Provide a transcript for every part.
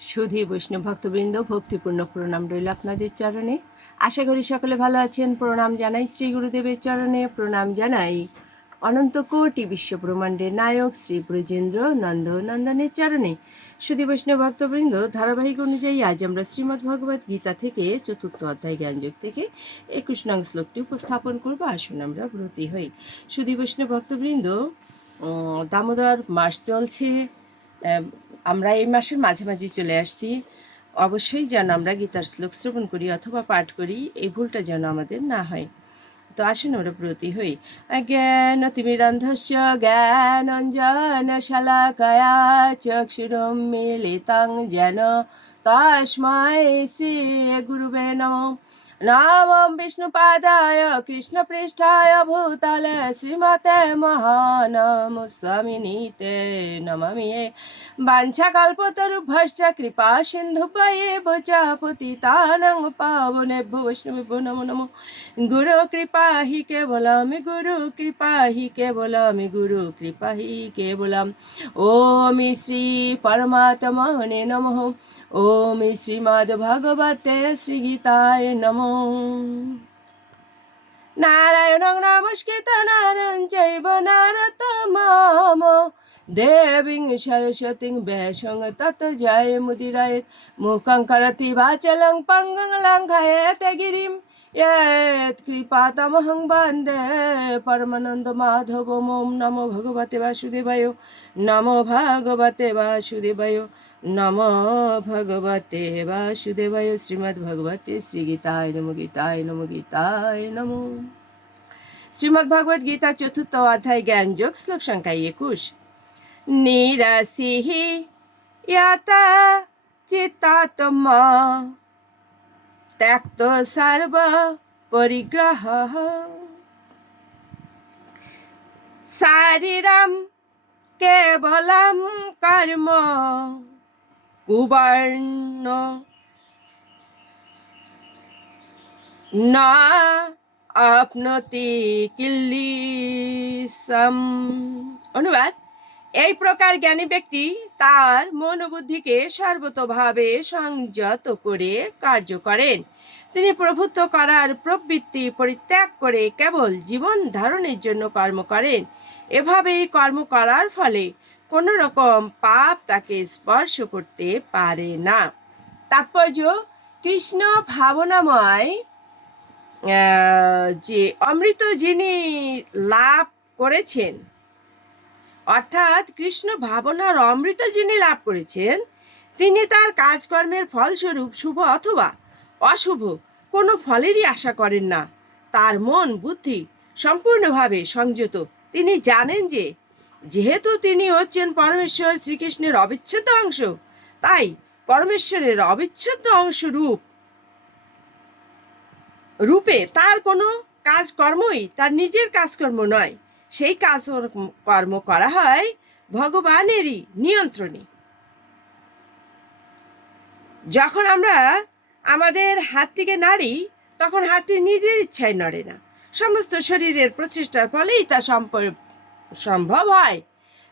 সুধী বৈষ্ণব ভক্তবৃন্দ, ভক্তিপূর্ণ প্রণাম রইল আপনাদের চরণে। আশা করি সকলে ভালো আছেন। প্রণাম জানাই শ্রী গুরুদেবের চরণে। প্রণাম জানাই অনন্ত কোটি বিশ্ব ব্রহ্মাণ্ডের নায়ক শ্রী ব্রজেন্দ্র নন্দ নন্দনের চরণে। সুধী বৈষ্ণব ভক্তবৃন্দ, ধারাবাহিক অনুযায়ী আজ আমরা শ্রীমদ্ ভগবত গীতা থেকে চতুর্থ অধ্যায় জ্ঞানযোগ থেকে একুশ নং শ্লোকটি উপস্থাপন করব। আসুন আমরা ব্রতী হই। সুধী বৈষ্ণব ভক্তবৃন্দ দামোদর মাস চলছে। আমরা এই মাসের মাঝামাঝি চলে আসছি। অবশ্যই যেন আমরা গীতার শ্লোক শ্রবণ করি অথবা পাঠ করি, এই ভুলটা যেন আমাদের না হয়। তো আসুন আমরা ব্রতী হই। জ্ঞান তিমিরন্ধস্য জ্ঞানঞ্জন শালাকয়া চক্ষুরম মিলিতাং যেন তস্মৈ শ্রী গুরুবে নমঃ। নামম বিষ্ণুপাদায় কৃষ্ণপৃষ্ঠায় ভূতলে শ্রীমতে মহানমস্বামিনীতে নমামি বাঞ্ছাকল্পতরুভ্যশ্চ কৃপা সিন্ধুপয়েব চ পতিতানাং পাবনেভ্যো বৈষ্ণবেভ্যো নমো নমো গুরু কৃপা হি কেবলম গুরু কৃপা হি কেবলম গুরু কৃপা হি কেবলম ওম শ্রী পরমাত্মনে নমঃ ওম ভগবতে শ্রীগীতায় নমঃ নারায়ণং নমস্কৃত নারায়ণ চৈব নারতমাম দেবীং সরস্বতীং ব্যাসং তত জয় মুদিরায় মুখং করতি বাচলং পঙ্গং লঙ্ঘয়তে গিরিম यत् कृपातमहं वन्दे परमानन्द माधव ओम नमो भगवते वासुदेवाय नमो भगवते वासुदेवाय নম ভগবতে বাসুদেবায় শ্রীমদ্ ভগবতে শ্রী গীতায় নম গীতায় নম গীতায় নম শ্রীমদ্ ভগবত গীতা চতুর্থ অধ্যায় জ্ঞান যোগ শ্লোক সংখ্যা একুশ নিরাসিহি ইয়াতা চিত্তাত্মা ত্যক্ত সর্ব পরিগ্রহ শারীরম কেবলম কর্ম কুবর্ণ না আপনতি কিল্লিসম। অনুবাদ, এই প্রকার জ্ঞানী ব্যক্তি তার মনোবুদ্ধিকে সর্বতভাবে সংযত করে কার্য করেন। তিনি প্রভুত্ব করার প্রবৃত্তি পরিত্যাগ করে কেবল জীবন ধারণের জন্য কর্ম করেন। এভাবেই কর্ম করার ফলে কোনো রকম পাপ তাকে স্পর্শ করতে পারে না। তাৎপর্য, কৃষ্ণ ভাবনাময় যে অমৃত যিনি লাভ করেছেন, অর্থাৎ কৃষ্ণ ভাবনার অমৃত যিনি লাভ করেছেন, তিনি তার কাজকর্মের ফলস্বরূপ শুভ অথবা অশুভ কোনো ফলেরই আশা করেন না। তার মন, বুদ্ধি সম্পূর্ণভাবে সংযত। তিনি জানেন যে যেহেতু তিনি হচ্ছেন পরমেশ্বর শ্রীকৃষ্ণের অবিচ্ছেদ্য অংশ, তাই পরমেশ্বরের অবিচ্ছেদ্য অংশ রূপ। রূপে তার কোনো কাজকর্মই তার নিজের কাজকর্ম নয়। সেই কাজ কর্ম করা হয় ভগবানেরই নিয়ন্ত্রণে। যখন আমরা আমাদের হাতটিকে নাড়ি, তখন হাতটি নিজের ইচ্ছায় নড়ে না। সমস্ত শরীরের প্রচেষ্টার ফলেই তা সম্প- সম্ভব হয়?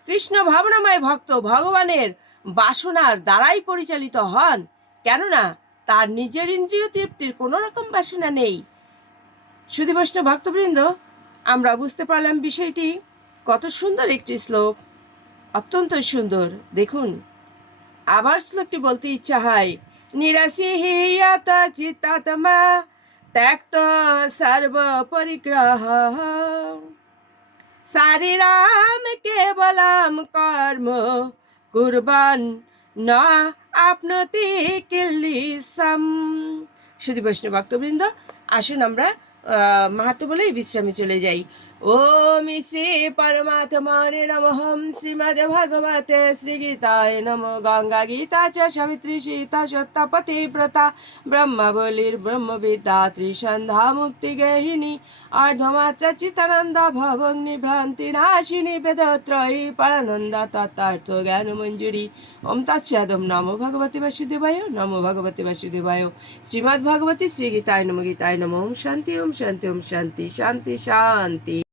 কৃষ্ণ ভাবনাময় ভক্ত ভগবানের বাসনার দ্বারাই পরিচালিত হন। কেননা, তার নিজের ইন্দ্রিয় তৃপ্তির কোনো রকম বাসনা নেই। শুধু ভক্তবৃন্দ, আমরা বুঝতে পারলাম বিষয়টি। কত সুন্দর একটি শ্লোক। অত্যন্ত সুন্দর। দেখুন। আবার শ্লোকটি বলতে ইচ্ছা হয়, নিরাশি হিয়াত চিত্তাত্মা, ত্যক্ত সর্ব পরিগ্রহ শারীরাম কেবলম কর্ম। কুরবান না আপনতি কিল্লিসম। শুধু বৈষ্ণব ভক্তবৃন্দ, আসুন আমরা মাহাতো বলেই বিশ্রামে চলে যাই। ওম শ্রী পরমাত্মনে নমঃ শ্রীমদ ভগবতে শ্রীগীতায় নম গঙ্গা গীতা চ সাবিত্রী সীতা সত্যপতি ব্রতা ব্রহ্মবলির ব্রহ্মবিদ্যা ত্রিসন্ধ্যা মুক্তি গেহিনী অর্ধমাত্রা চিতানন্দ ভবগ্নি ভ্রান্তি নাশিনী বেদত্রয়ী পরানন্দা তত্ত্বার্থ জ্ঞান মঞ্জুরি ওম তৎসাদম নমো ভগবতী বাসুদেবায় নমো ভগবতী বাসুদেবায় শ্রীমদ্ ভগবতী শ্রীগীতায় নম গীতায়